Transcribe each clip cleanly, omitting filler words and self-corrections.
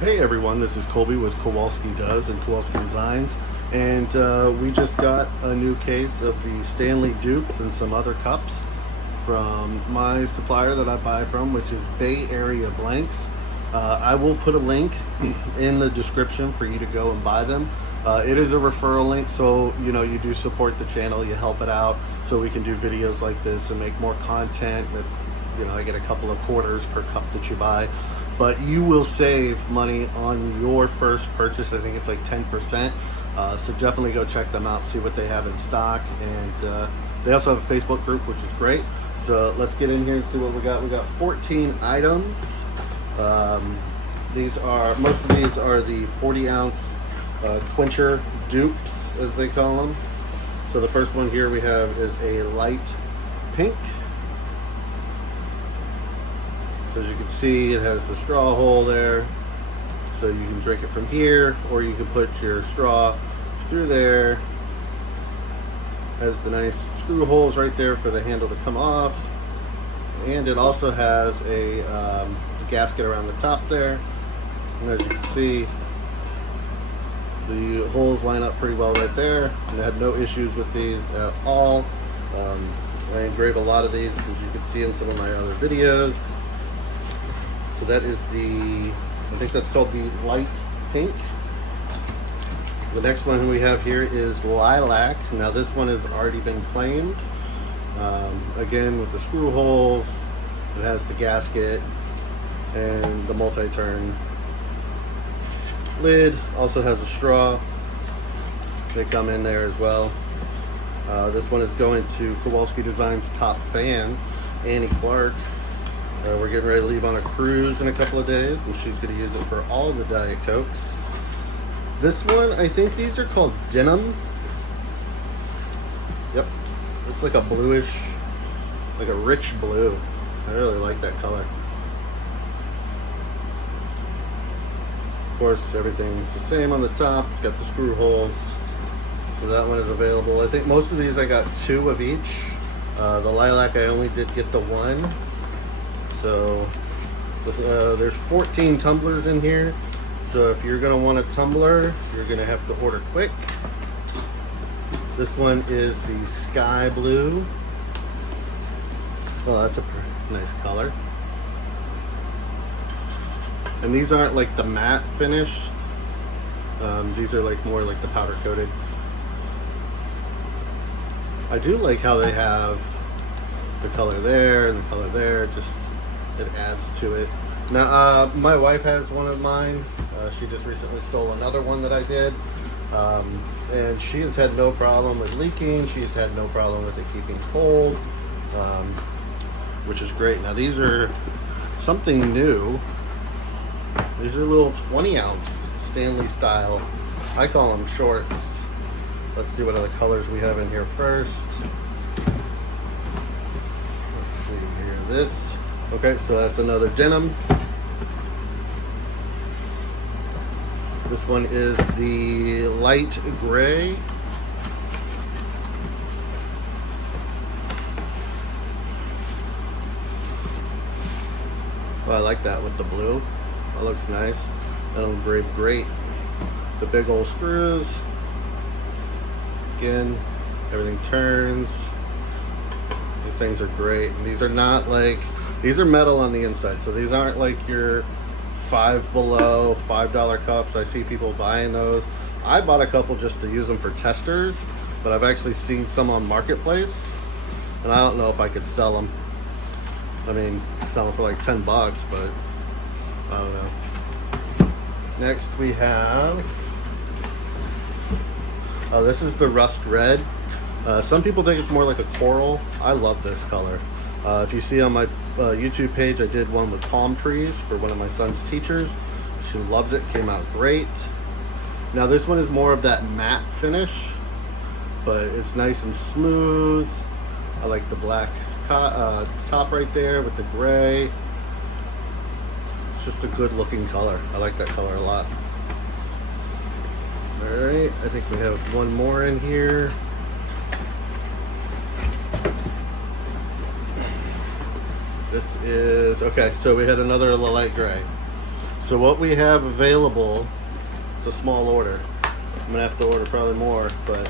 Hey everyone, this is Colby with Kowalski Does and Kowalski Designs, and we just got a new case of the Stanley dupes and some other cups from my supplier that I buy from, which is Bay Area Blanks. I will put a link in the description for you to go and buy them. It is a referral link, so you do support the channel, you help it out, so we can do videos like this and make more content. That's I get a couple of quarters per cup that you buy. But you will save money on your first purchase. I think it's like 10%. So definitely go check them out, see what they have in stock. And they also have a Facebook group, which is great. So let's get in here and see what we got. We got 14 items. Most of these are the 40-ounce quencher dupes, as they call them. So the first one here we have is a light pink. So as you can see, it has the straw hole there, so you can drink it from here, or you can put your straw through there. Has the nice screw holes right there for the handle to come off, and it also has a gasket around the top there. And as you can see, the holes line up pretty well right there, and I had no issues with these at all. I engrave a lot of these, as you can see in some of my other videos. So that is I think that's called the light pink. The next one we have here is lilac. Now this one has already been claimed. Again, with the screw holes, it has the gasket and the multi-turn lid. Also has a straw. They come in there as well. This one is going to Kowalski Designs' top fan, Annie Clark. We're getting ready to leave on a cruise in a couple of days, and she's going to use it for all the Diet Cokes. This one, I think these are called denim. Yep. It's like a bluish, like a rich blue. I really like that color. Of course, everything's the same on the top. It's got the screw holes. So that one is available. I think most of these I got 2 of each. The lilac I only did get the 1. So there's 14 tumblers in here. So if you're gonna want a tumbler, you're gonna have to order quick. This one is the sky blue. Oh, that's a nice color. And these aren't like the matte finish. These are like more like the powder coated. I do like how they have the color there and the color there. It adds to it. Now, my wife has one of mine. She just recently stole another one that I did. And she has had no problem with leaking. She's had no problem with it keeping cold, which is great. Now, these are something new. These are little 20-ounce Stanley style. I call them shorts. Let's see what other colors we have in here first. Let's see here. This. Okay, so that's another denim. This one is the light gray. Well, I like that with the blue. That looks nice. That'll engrave great. The big old screws. Again, everything turns. These things are great. And these are not like, these are metal on the inside, so these aren't like your $5 below $5 cups. I see people buying those. I bought a couple just to use them for testers, but I've actually seen some on Marketplace, and I don't know if I could sell them. I mean, sell them for like 10 bucks, but I don't know. Next we have, this is the rust red. Some people think it's more like a coral. I love this color. If you see on my YouTube page, I did one with palm trees for one of my son's teachers. She loves it, came out great. Now this one is more of that matte finish, but it's nice and smooth. I like the black top right there with the gray. It's just a good looking color. I like that color a lot. All right, I think we have one more in here. This is, okay, so we had another light gray. So what we have available, it's a small order. I'm gonna have to order probably more, but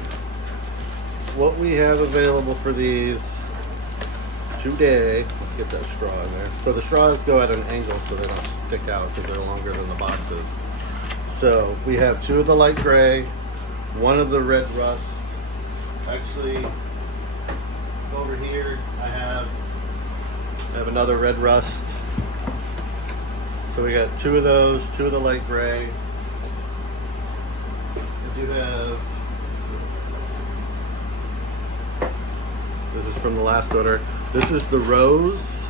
what we have available for these today, let's get that straw in there. So the straws go at an angle so they don't stick out because they're longer than the boxes. So we have 2 of the light gray, 1 of the red rust. Actually, over here I have another red rust. So we got 2 of those, 2 of the light gray. I do have, this is from the last order. This is the rose.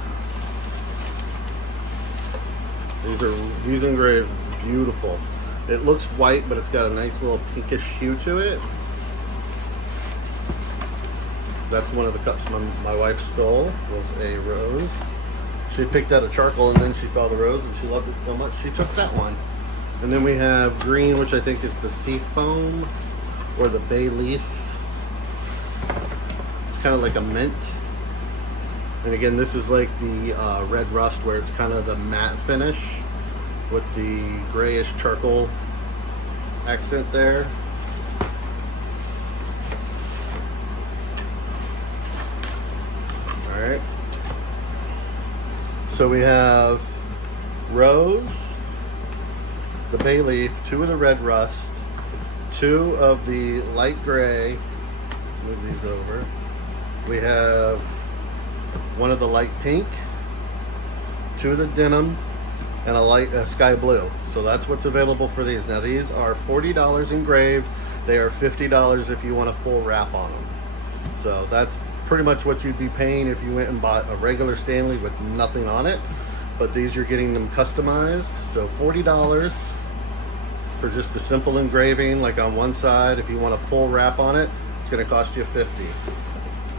These engraved beautiful. It looks white, but it's got a nice little pinkish hue to it. That's one of the cups my wife stole, was a rose. She picked out a charcoal and then she saw the rose and she loved it so much she took that one. And then we have green, which I think is the sea foam or the bay leaf. It's kind of like a mint. And again, this is like the red rust where it's kind of the matte finish with the grayish charcoal accent there. All right. So we have rose, the bay leaf, 2 of the red rust, 2 of the light gray. Let's move these over. We have 1 of the light pink, 2 of the denim, and a light sky blue. So that's what's available for these. Now these are $40 engraved. They are $50 if you want a full wrap on them. So that's pretty much what you'd be paying if you went and bought a regular Stanley with nothing on it. But these, you're getting them customized. So $40 for just a simple engraving, like on one side. If you want a full wrap on it, it's gonna cost you $50.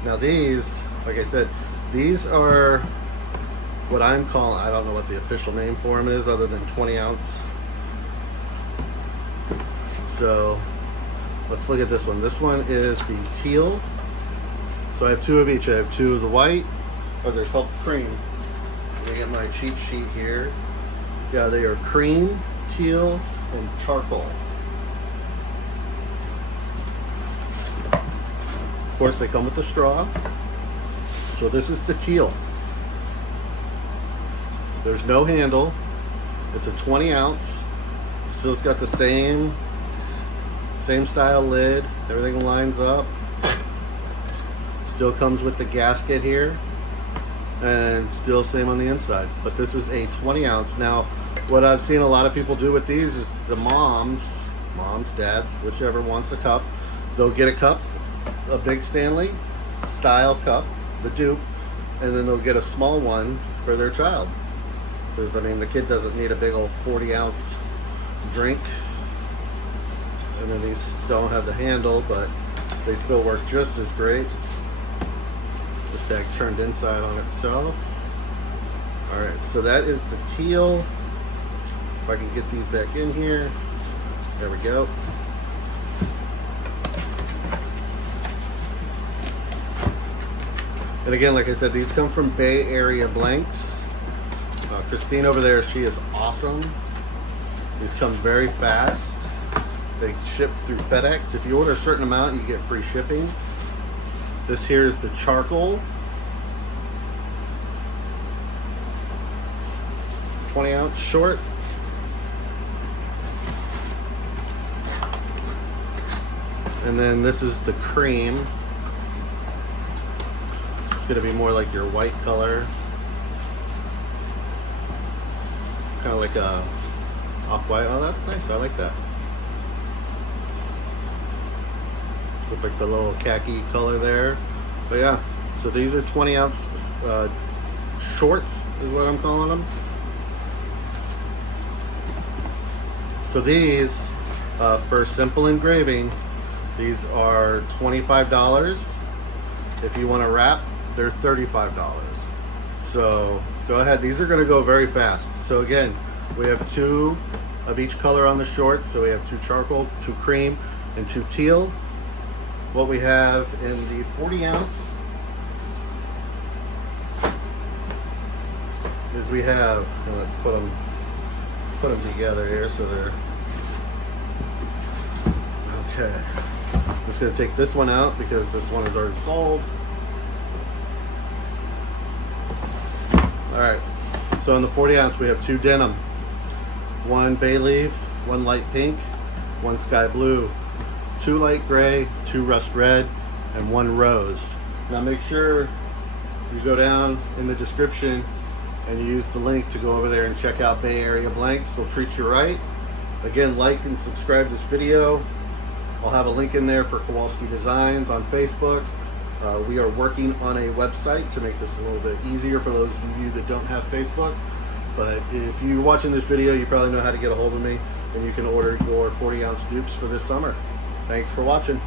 Now these, like I said, these are what I'm calling, I don't know what the official name for them is other than 20 ounce. So let's look at this one. This one is the teal. So I have 2 of each. I have 2 of the white, or they're called cream. Let me get my cheat sheet here. Yeah, they are cream, teal, and charcoal. Of course, they come with the straw. So this is the teal. There's no handle. It's a 20 ounce. Still, it's got the same style lid. Everything lines up. Still comes with the gasket here, and still same on the inside. But this is a 20 ounce. Now, what I've seen a lot of people do with these is the moms, dads, whichever wants a cup, they'll get a cup, a big Stanley style cup, the dupe, and then they'll get a small one for their child. Because, I mean, the kid doesn't need a big old 40 ounce drink. And then these don't have the handle, but they still work just as great. This bag turned inside on itself. All right, so that is the teal. If I can get these back in here. There we go. And again, like I said, these come from Bay Area Blanks. Christine over there, she is awesome. These come very fast. They ship through FedEx. If you order a certain amount, you get free shipping. This here is the charcoal. 20 ounce short. And then this is the cream. It's gonna be more like your white color. Kind of like a off-white. Oh, that's nice. I like that. With like the little khaki color there. But yeah, so these are 20 ounce shorts is what I'm calling them. So these, for simple engraving, these are $25. If you want to wrap, they're $35. So go ahead. These are going to go very fast. So again, we have 2 of each color on the shorts. So we have 2 charcoal, 2 cream, and 2 teal. What we have in the 40 ounce is we have, let's put them put them together here so they're okay. Just gonna take this one out because this one is already sold. All right, so in the 40 ounce we have 2 denim, 1 bay leaf, 1 light pink, 1 sky blue, 2 light gray, 2 rust red, and 1 rose. Now make sure you go down in the description and you use the link to go over there and check out Bay Area Blanks. They'll treat you right. Again, like and subscribe this video. I'll have a link in there for Kowalski Designs on Facebook. We are working on a website to make this a little bit easier for those of you that don't have Facebook. But if you're watching this video, you probably know how to get a hold of me, and you can order your 40 ounce dupes for this summer. Thanks for watching.